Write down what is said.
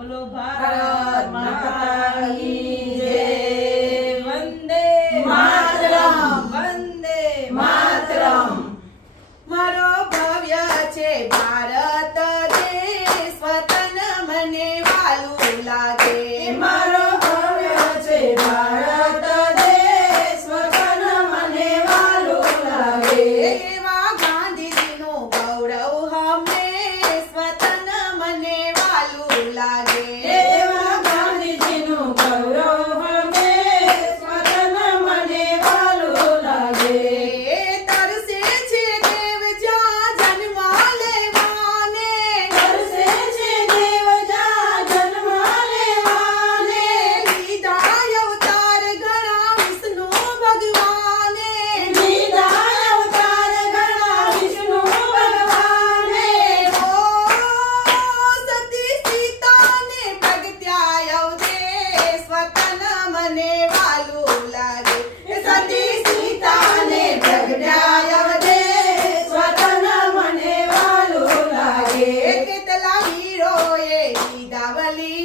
બોલો ભારત માતા કી જય. વંદે માતરમ. વંદે માતરમ. મારો ભવ્ય છે ભારત દેશ, વતન મને વાલું લાગે. મારો ભવ્ય છે ભારત દેશ, વતન મને વાલું લાગે. એવા ગાંધીજીનું ગૌરવ હંમેશ, વતન મને વાલું લાગે. એવા ગાંધીજીનું ગૌરવ હંમેશ, વતન મને વાલું લાગે. તરસે છે દેવ જ્યાં જન્મ લેવાને, તરસે છે દેવ જ્યાં જન્મ લેવાને. લીધા અવતાર ઘણા વિષ્ણુ ભગવાને. લીધા અવતાર ઘણા વિષ્ણુ ભગવાને. ઓ સતી સીતાને પ્રગટ્યા અવદેશ, વતન મને વાલું લાગે. સતી સીતાને પ્રગટ્યા અવદેશ, વતન મને વાલું લાગે. કેટલા વીરોએ લીધા બલિ